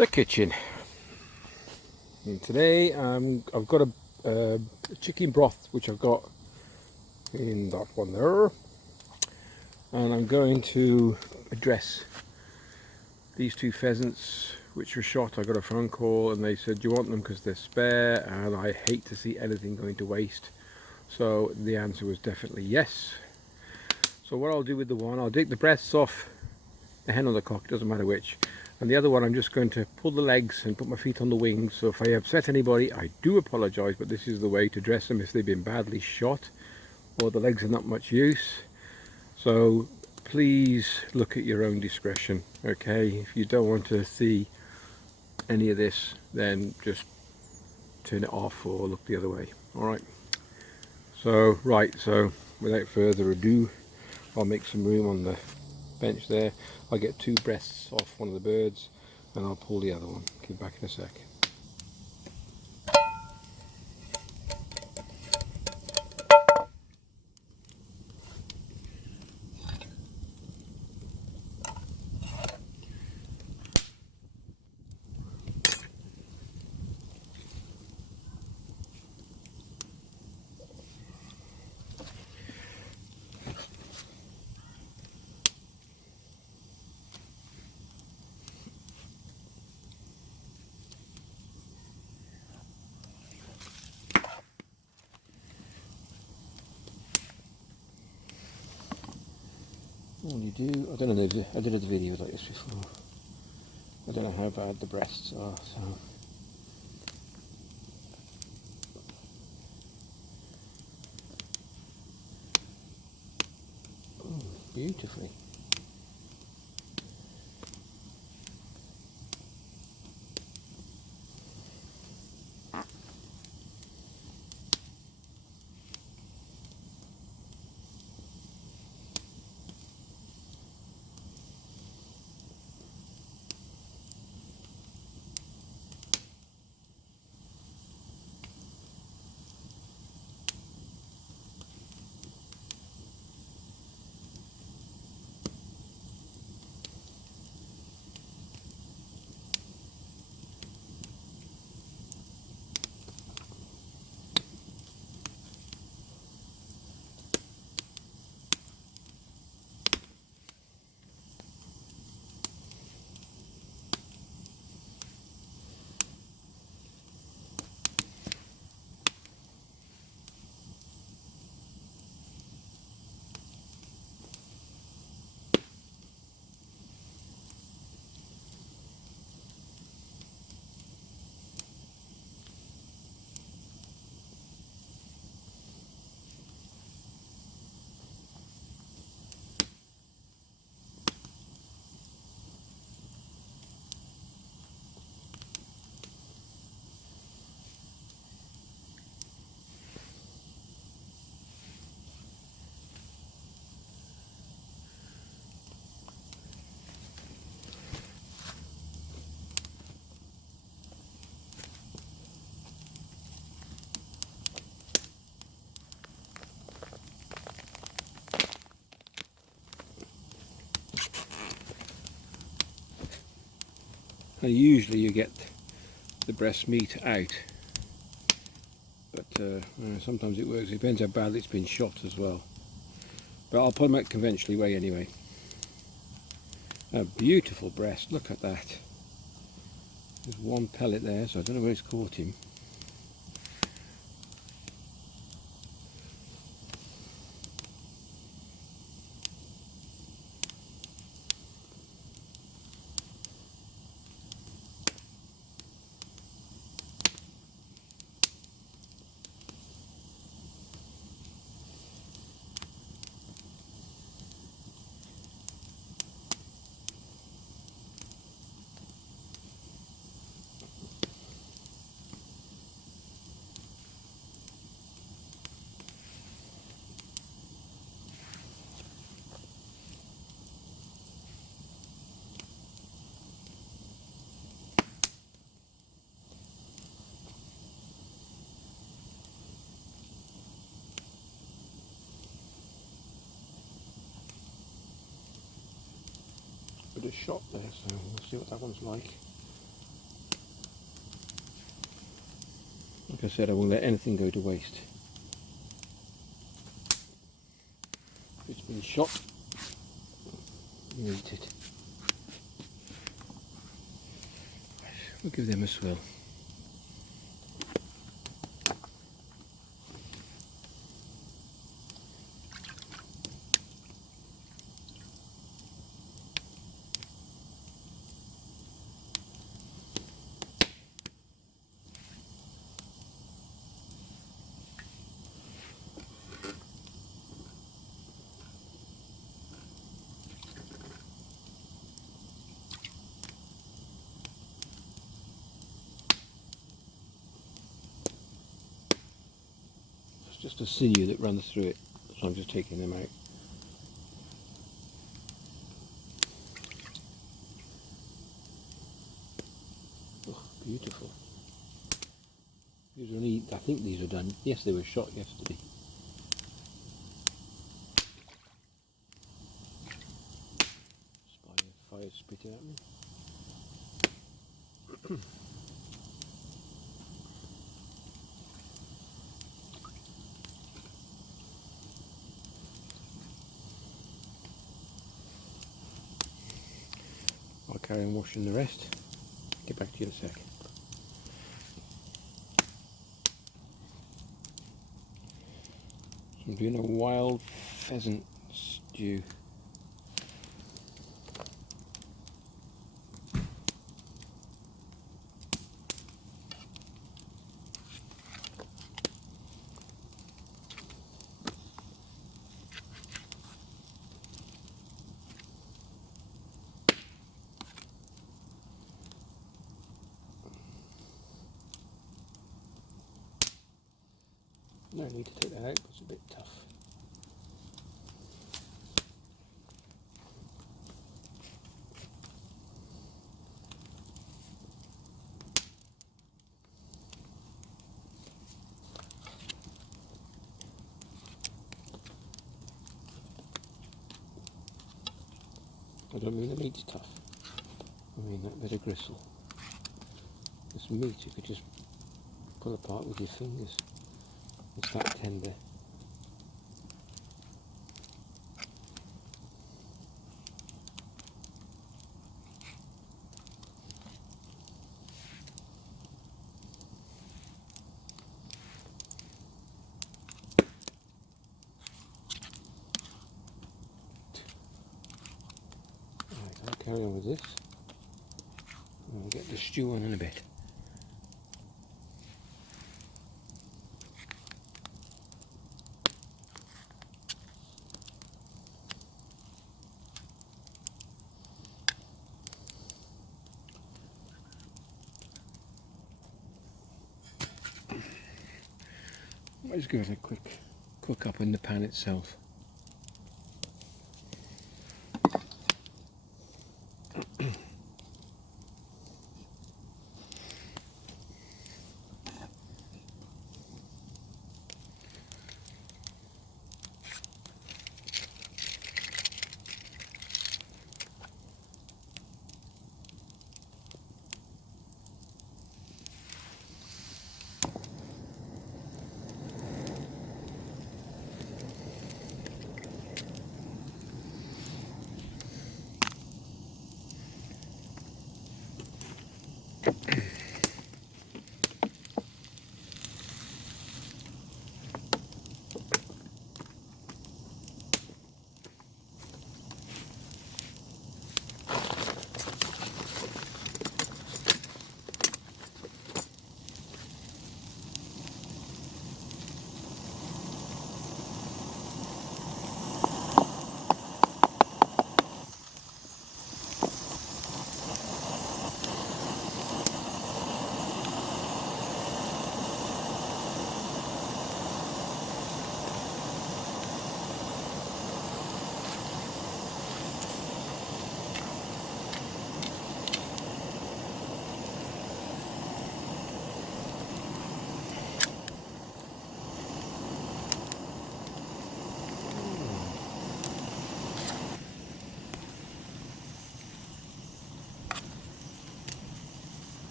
the kitchen. And today I've got a chicken broth which I've got in that one there, and I'm going to address these two pheasants which were shot. I got a phone call and they said, do you want them because they're spare, and I hate to see anything going to waste. So the answer was definitely yes. So what I'll do with the one, I'll take the breasts off the hen or the cock, doesn't matter which, and the other one I'm just going to pull the legs and put my feet on the wings. So if I upset anybody, I do apologise, but this is the way to dress them if they've been badly shot or the legs are not much use. So please look at your own discretion, okay? If you don't want to see any of this, then just turn it off or look the other way. Alright, so without further ado, I'll make some room on the bench there. I'll get two breasts off one of the birds and I'll pull the other one. Give back in a sec. All you do, I don't know if I did a video like this before. I don't know how bad the breasts are, so beautifully. Now usually you get the breast meat out, but sometimes it works. It depends how badly it's been shot as well. But I'll put them out conventionally way anyway. A beautiful breast, look at that. There's one pellet there, so I don't know where it's caught him. Bit of shot there, so we'll see what that one's like. Like I said, I won't let anything go to waste. If it's been shot, you eat it. Right, we'll give them a swirl. Just a sinew that runs through it, so I'm just taking them out. Oh, beautiful. These are only, I think these are done. Yes, they were shot yesterday. Spy fire spitting at me. I'll carry on washing the rest. Get back to you in a sec. I'm doing a wild pheasant stew. No need to take that out, it's a bit tough. I don't mean the meat's tough, I mean that bit of gristle. This meat you could just pull apart with your fingers. It's that tender. Right, I'll carry on with this. I'll get the stew on in a bit. I'll just give it a quick cook up in the pan itself.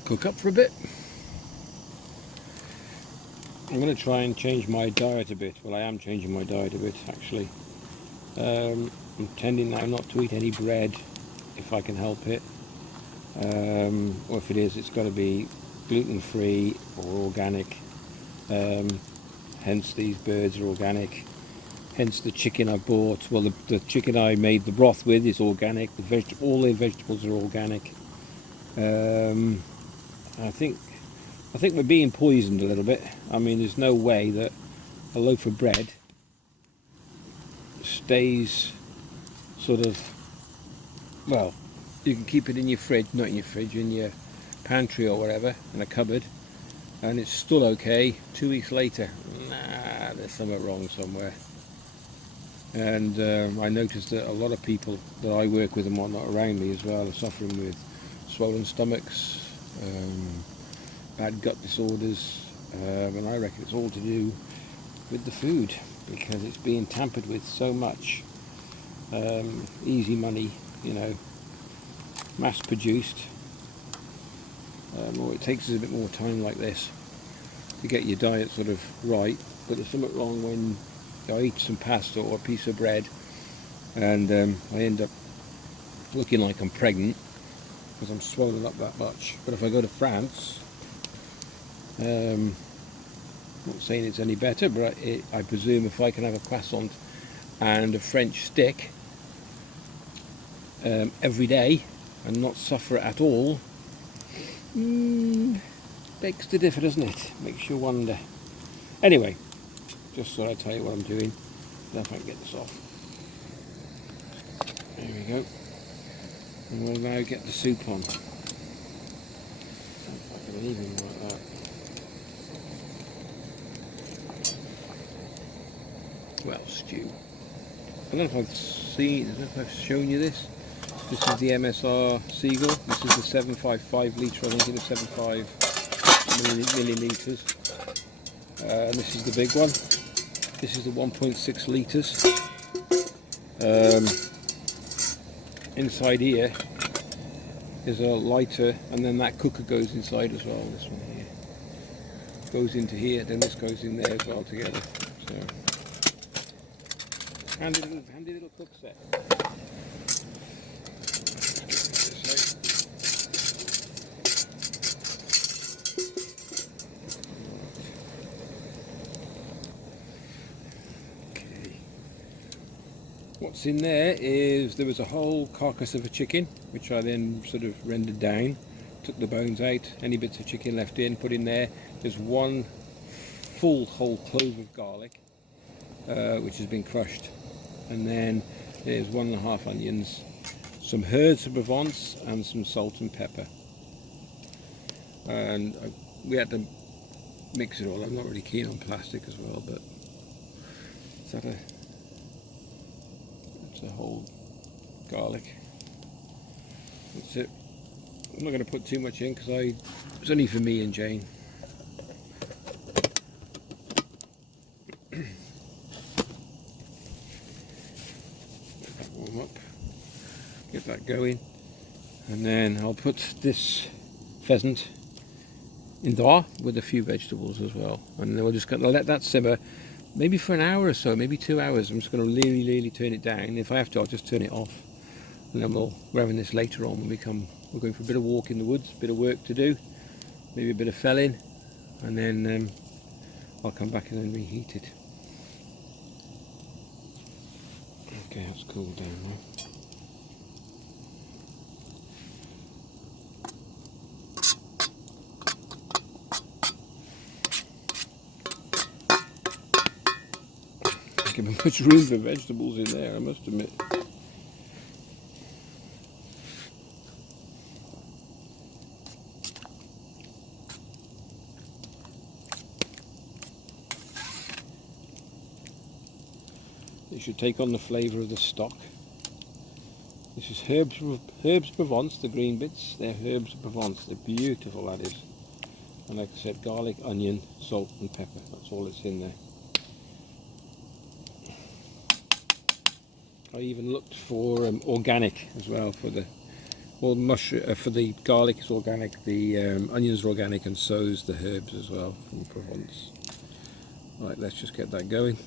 that cook up for a bit. I'm going to try and change my diet a bit. Well, I am changing my diet a bit actually. I'm tending now not to eat any bread if I can help it. Or if it is, it's got to be gluten-free or organic. Hence these birds are organic. Hence the chicken I bought. Well, the chicken I made the broth with is organic. All the vegetables are organic. I think we're being poisoned a little bit. I mean, there's no way that a loaf of bread stays sort of, well, you can keep it in your fridge, not in your fridge, in your pantry or whatever, in a cupboard, and it's still okay. 2 weeks later, nah, there's something wrong somewhere. And I noticed that a lot of people that I work with and whatnot around me as well are suffering with swollen stomachs, bad gut disorders, and I reckon it's all to do with the food, because it's being tampered with so much. Easy money, you know, mass produced. All it takes is a bit more time like this to get your diet sort of right, but there's something wrong when I eat some pasta or a piece of bread and I end up looking like I'm pregnant because I'm swollen up that much. But if I go to France, not saying it's any better, but I presume if I can have a croissant and a French stick every day and not suffer at all, begs to differ, doesn't it? Makes you wonder. Anyway, just thought I'd tell you what I'm doing. Now if I can get this off. There we go. And we'll now get the soup on. If I can leave him like that. Well, stew. I don't know if I've shown you this. This is the MSR Seagull. This is the 755 litre, I think it is 75 millilitres. And this is the big one. This is the 1.6 litres. Inside here is a lighter, and then that cooker goes inside as well. This one here goes into here, then this goes in there as well together. So, handy little cook set. What's in there is, there was a whole carcass of a chicken, which I then sort of rendered down, took the bones out, any bits of chicken left in, put in there. There's one full whole clove of garlic, which has been crushed, and then there's 1.5 onions, some herbs of Provence, and some salt and pepper. And we had to mix it all. I'm not really keen on plastic as well, but is that a whole garlic. That's it. I'm not going to put too much in because it's only for me and Jane. Let that warm up. Get that going, and then I'll put this pheasant in there with a few vegetables as well, and then we're just going to let that simmer. Maybe for an hour or so, maybe 2 hours. I'm just going to really turn it down. If I have to, I'll just turn it off. And then we're having this later on when we're going for a bit of walk in the woods, a bit of work to do, maybe a bit of felling, and then I'll come back and then reheat it. Okay, that's cooled down now. Given much room for vegetables in there, I must admit. It should take on the flavour of the stock. This is herbs Provence, the green bits. They're herbs Provence. They're beautiful, that is. And like I said, garlic, onion, salt and pepper. That's all that's in there. I even looked for organic as well for the Well, mushroom for the garlic is organic, the onions are organic, and so's the herbs as well from Provence. Right, let's just get that going.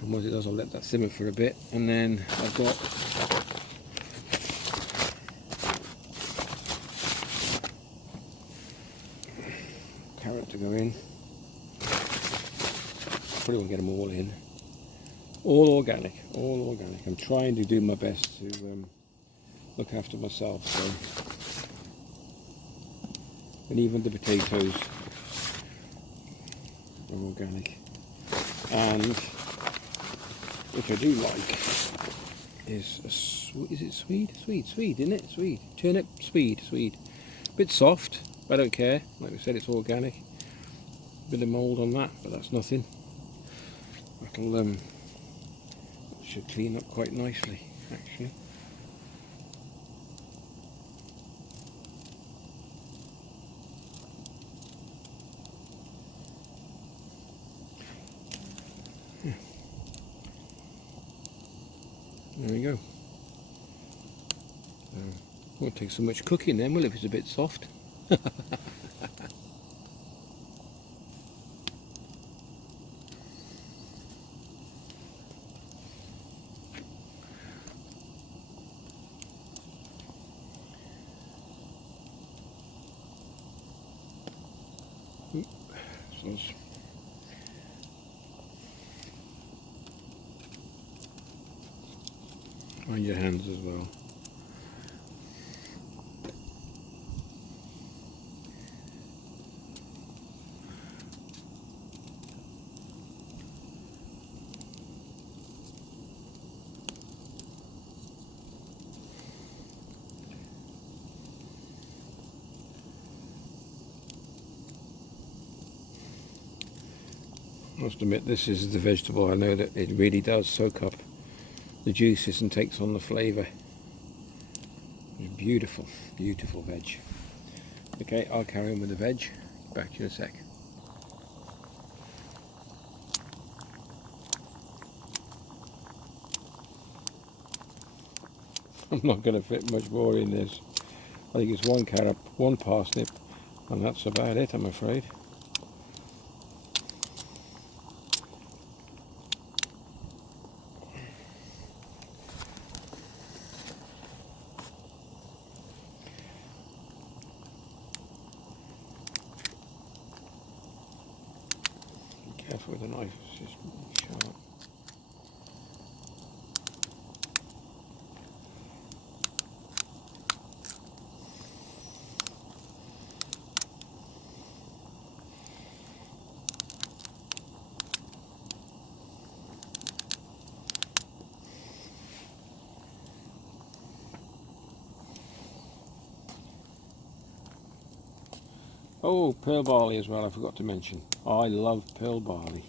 And once it does, I'll let that simmer for a bit, and then I've got carrot to go in. Probably won't get them all in. All organic, all organic. I'm trying to do my best to look after myself. So, and even the potatoes are organic. And which I do like is it Swede? Swede, isn't it? Swede. Turnip, Swede. Bit soft, but I don't care. Like we said, it's organic. Bit of mould on that, but that's nothing. That'll should clean up quite nicely, actually. Yeah. There we go. Won't take so much cooking then, will it, if it's a bit soft? Mind your hands as well. I must admit, this is the vegetable I know that it really does soak up the juices and takes on the flavour. It's beautiful, beautiful veg. Okay, I'll carry on with the veg. Back to you in a sec. I'm not going to fit much more in this. I think it's one carrot, one parsnip, and that's about it, I'm afraid. Be careful with the knife, it's just sharp. Oh, pearl barley as well, I forgot to mention. I love pearl barley.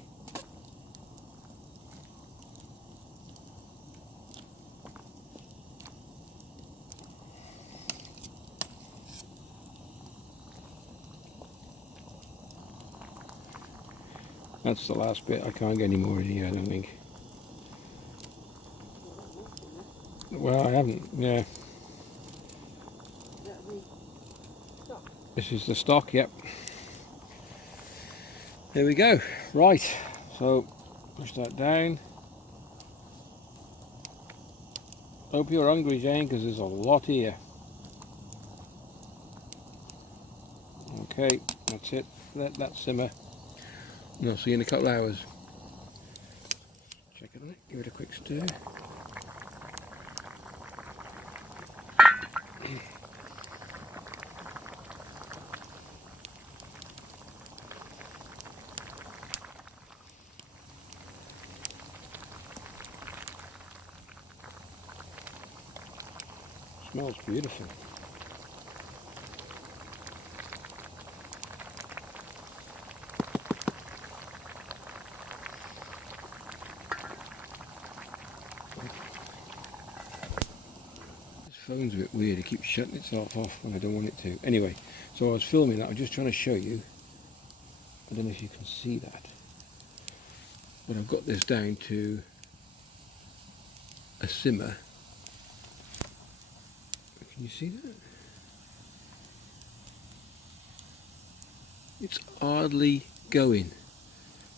That's the last bit. I can't get any more in here, I don't think. Well, I haven't, yeah. This is the stock, yep. There we go. Right, so push that down. Hope you're hungry, Jane, because there's a lot here. Okay, that's it. Let that simmer. And I'll see you in a couple of hours. Check it out, give it a quick stir. Smells beautiful. This phone's a bit weird, it keeps shutting itself off when I don't want it to. Anyway, so I was filming that, I was just trying to show you. I don't know if you can see that. But I've got this down to a simmer Can you see that? It's hardly going,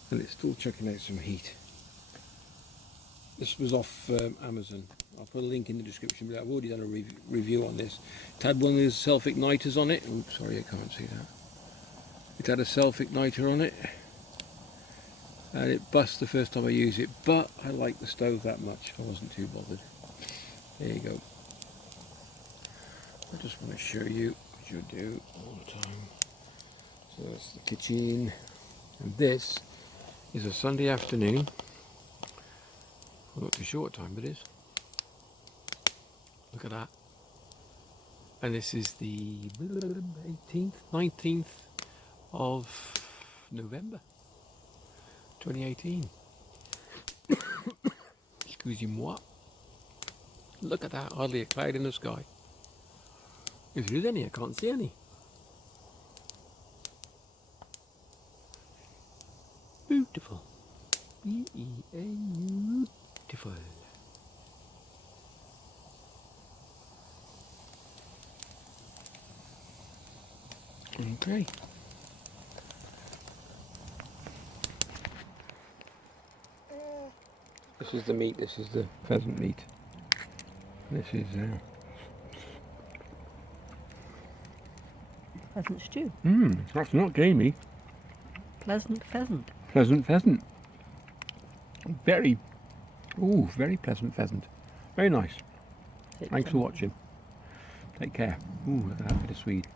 and it's still chucking out some heat. This was off Amazon. I'll put a link in the description, but I've already done a review on this. It had one of those self-igniters on it. Oops, sorry, I can't see that. It had a self-igniter on it, and it bust the first time I used it, but I liked the stove that much, I wasn't too bothered. There you go. I just want to show you what you do all the time. So that's the kitchen, and this is a Sunday afternoon. I'm not too sure what time it is. Look at that. And this is the 18th, 19th of November 2018. Excusez-moi. Look at that, hardly a cloud in the sky. If there is any, I can't see any. Beautiful. Beautiful. Okay. This is the meat, this is the pheasant meat. This is Pheasant stew. That's not gamey. Pleasant pheasant. Pleasant pheasant. Very pleasant pheasant. Very nice. Thanks for watching. Take care. Ooh, look at that bit of Swede.